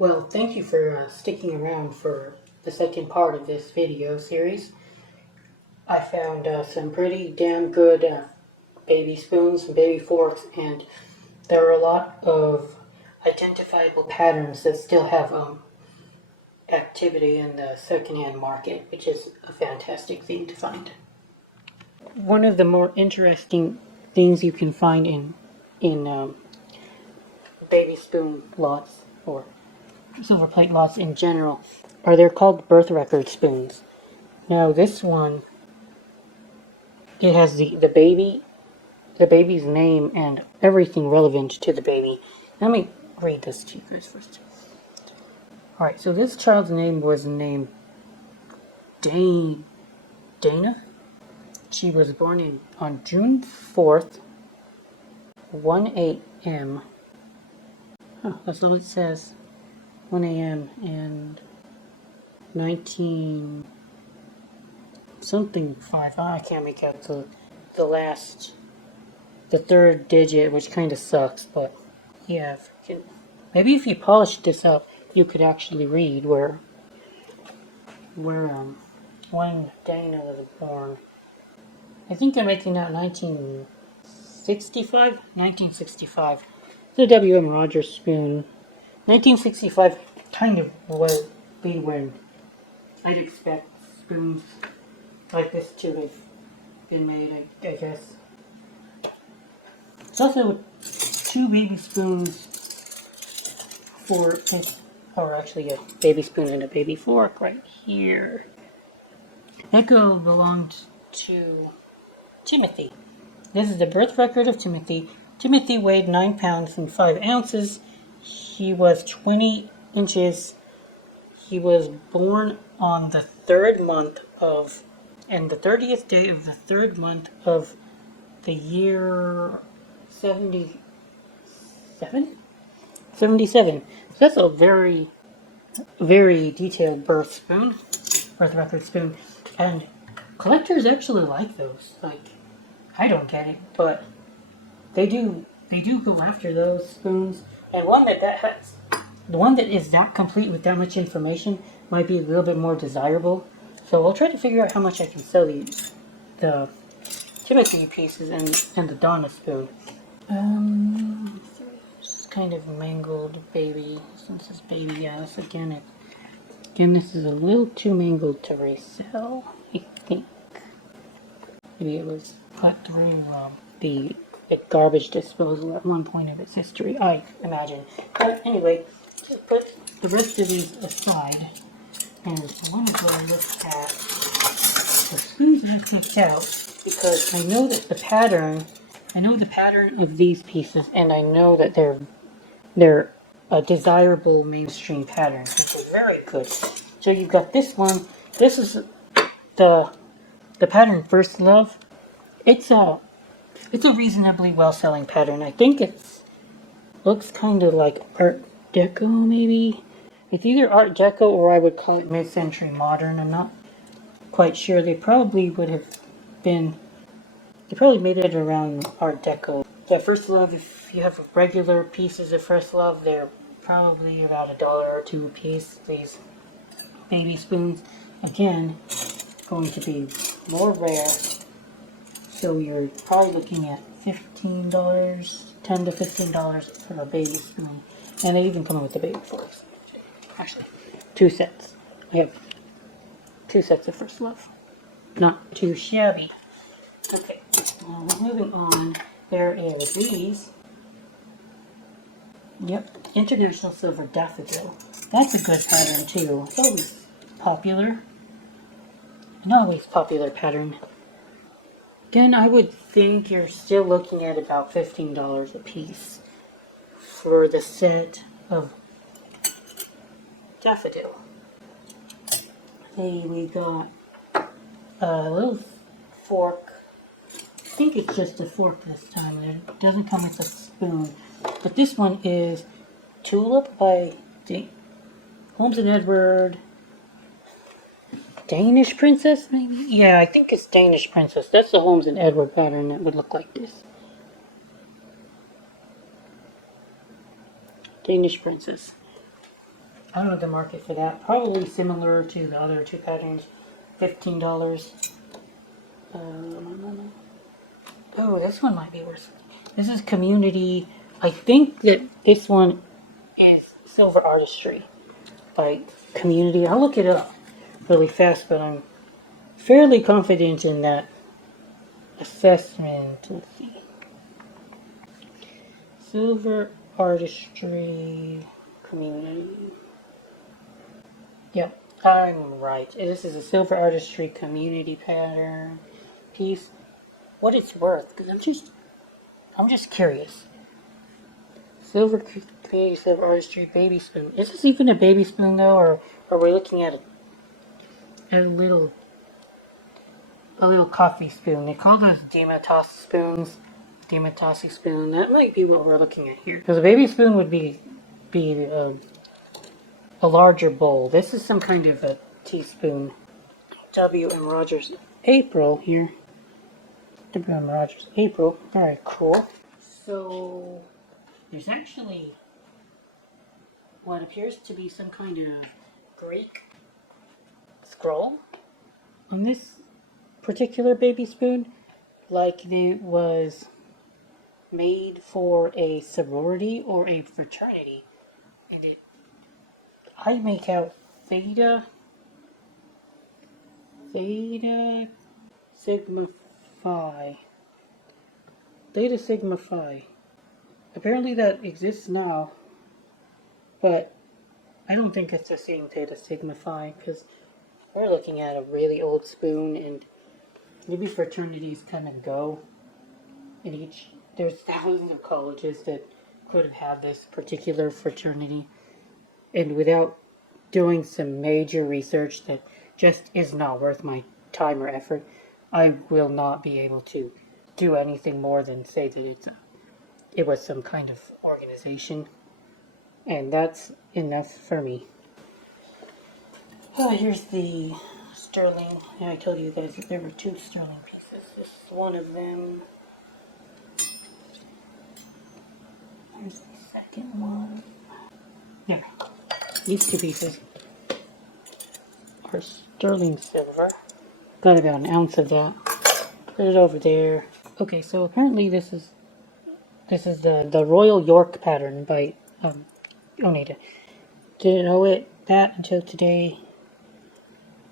Well, thank you for sticking around for the second part of this video series. I found some pretty damn good baby spoons and baby forks, and there are a lot of identifiable patterns that still have activity in the secondhand market, which is a fantastic thing to find. One of the more interesting things you can find in baby spoon lots or Silverplate lots in general are they're called birth record spoons. Now this one, it has the baby's name and everything relevant to the baby. Let me read this to you guys first. Alright, so this child's name was named Dana. She was born on June 4th, 1 a.m. Oh, that's what it says. 1 a.m. and 19 something 5. I can't make out the third digit, which kind of sucks, but yeah, maybe if you polished this up, you could actually read where when Dana was born. I think I'm making out 1965? 1965. The W.M. Rogers spoon. 1965 kind of would be when I'd expect spoons like this to have been made, I guess. It's also two baby spoons or actually a baby spoon and a baby fork right here. Echo belonged to Timothy. This is the birth record of Timothy. Timothy weighed 9 pounds and 5 ounces. He was 20 inches. He was born on the 3rd month of, and the 30th day of the 3rd month of the year 77? 77. So that's a very, very detailed birth record spoon. And collectors actually like those. Like, I don't get it, but they do go after those spoons. And the one that is that complete with that much information might be a little bit more desirable. So I'll try to figure out how much I can sell the Timothy pieces and the Donna spoon. This is kind of mangled baby. Since this baby, yes, again, this is a little too mangled to resell, I think. Maybe it was put through the garbage disposal at one point of its history, I imagine. But anyway, just put the rest of these aside, and I want to go look at the spoons I picked out, because I know that the pattern of these pieces, and I know that they're a desirable mainstream pattern, which is very good. So you've got this one. This is the pattern First Love. It's a reasonably well-selling pattern. I think looks kind of like Art Deco, maybe. It's either Art Deco or I would call it mid-century modern. I'm not quite sure. They probably made it around Art Deco. The First Love, if you have regular pieces of First Love, they're probably about $1 or $2 a piece. These baby spoons, again, going to be more rare. So you're probably looking at $15, $10 to $15 for a baby spoon. And they even come with the baby forks. Actually, 2 sets. I have 2 sets of First Love. Not too shabby. Okay, moving on. There is these. Yep, International Silver Daffodil. That's a good pattern too. It's always popular. An always popular pattern. Again, I would think you're still looking at about $15 a piece for the set of daffodil. Hey, we got a little fork. I think it's just a fork this time. It doesn't come with a spoon. But this one is Tulip by Holmes and Edward. Danish Princess, maybe? Yeah, I think it's Danish Princess. That's the Holmes and Edward pattern that would look like this. Danish Princess. I don't know the market for that. Probably similar to the other two patterns. $15. Oh, this one might be worth it. This is Community. I think that this one is Silver Artistry by Community. I'll look it up really fast, but I'm fairly confident in that assessment. Let's see. Silver Artistry Community. Yep, I'm right. This is a Silver Artistry Community pattern piece. What it's worth, because I'm just curious. Community Silver Artistry Baby Spoon. Is this even a baby spoon though, or are we looking at a little coffee spoon? They call those Dimatassi spoons. Dimatassi spoon. That might be what we're looking at here. Because a baby spoon would be a larger bowl. This is some kind of a teaspoon. W.M. Rogers April here. W.M. Rogers April. Very cool. So there's actually what appears to be some kind of Greek scroll on this particular baby spoon, like it was made for a sorority or a fraternity. And I make out Theta Sigma Phi. Theta Sigma Phi. Apparently that exists now, but I don't think it's the same Theta Sigma Phi, because we're looking at a really old spoon, and maybe fraternities come and go. And there's thousands of colleges that could have had this particular fraternity, and without doing some major research that just is not worth my time or effort, I will not be able to do anything more than say that it was some kind of organization, and that's enough for me. Oh, here's the sterling. Yeah, I told you guys that there were two sterling pieces. This is one of them. Here's the second one. Yeah, these two pieces are sterling silver. Got about an ounce of that. Put it over there. Okay, so apparently this is the Royal York pattern by Oneida. Didn't know that until today.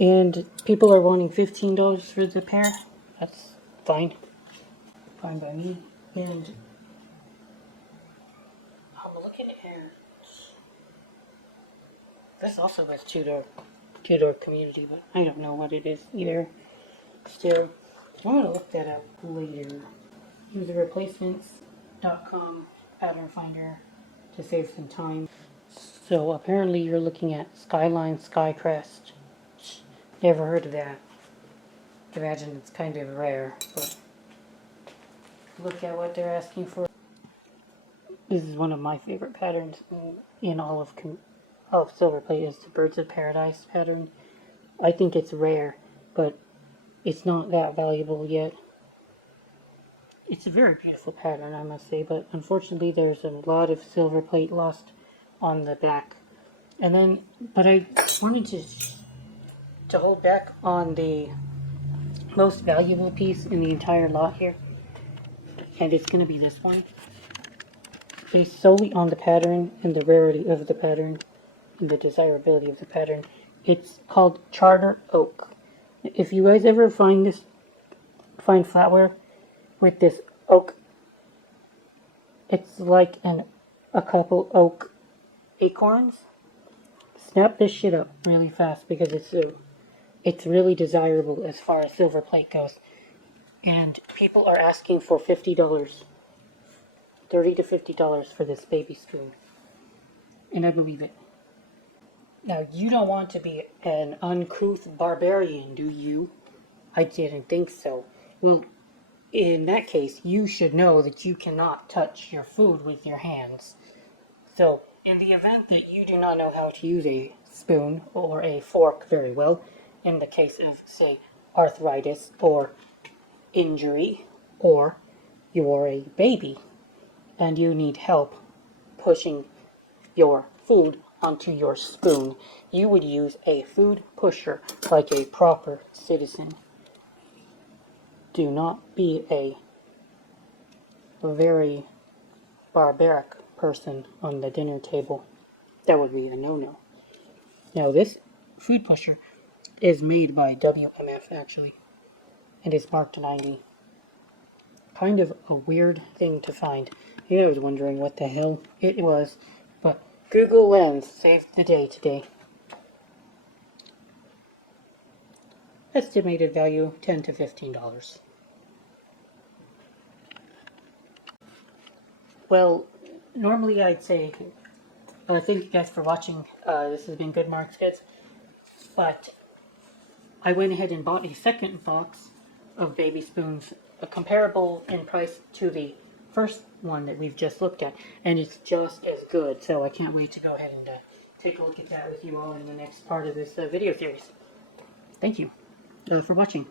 And people are wanting $15 for the pair. That's fine. Fine by me. And I'm looking at this also has two-door community, but I don't know what it is either. Still, I'm going to look that up later. Use the replacements.com pattern finder to save some time. So apparently you're looking at Skyline Skycrest. Never heard of that. Imagine it's kind of rare, but look at what they're asking for. This is one of my favorite patterns in all of Silverplate, is the Birds of Paradise pattern. I think it's rare, but it's not that valuable yet. It's a very beautiful pattern, I must say, but unfortunately there's a lot of Silverplate lost on the back. But I wanted to hold back on the most valuable piece in the entire lot here, and it's going to be this one. Based solely on the pattern and the rarity of the pattern and the desirability of the pattern. It's called Charter Oak. If you guys ever find flatware with this oak, it's like a couple oak acorns. Snap this shit up really fast, because it's really desirable as far as Silverplate goes. And people are asking for $50, $30 to $50 for this baby spoon. And I believe it. Now, you don't want to be an uncouth barbarian, do you? I didn't think so. Well, in that case, you should know that you cannot touch your food with your hands. So, in the event that you do not know how to use a spoon or a fork very well, in the case of, say, arthritis or injury, or you're a baby and you need help pushing your food onto your spoon, you would use a food pusher like a proper citizen. Do not be a very barbaric person on the dinner table. That would be a no-no. Now this food pusher is made by WMF actually, and it's marked 90. Kind of a weird thing to find. I was wondering what the hell it was, but Google Lens saved the day today. Estimated value $10 to $15. Well, normally I'd say thank you guys for watching. This has been Good Marks Kids, but I went ahead and bought a second box of baby spoons, comparable in price to the first one that we've just looked at, and it's just as good. So I can't wait to go ahead and take a look at that with you all in the next part of this video series. Thank you for watching.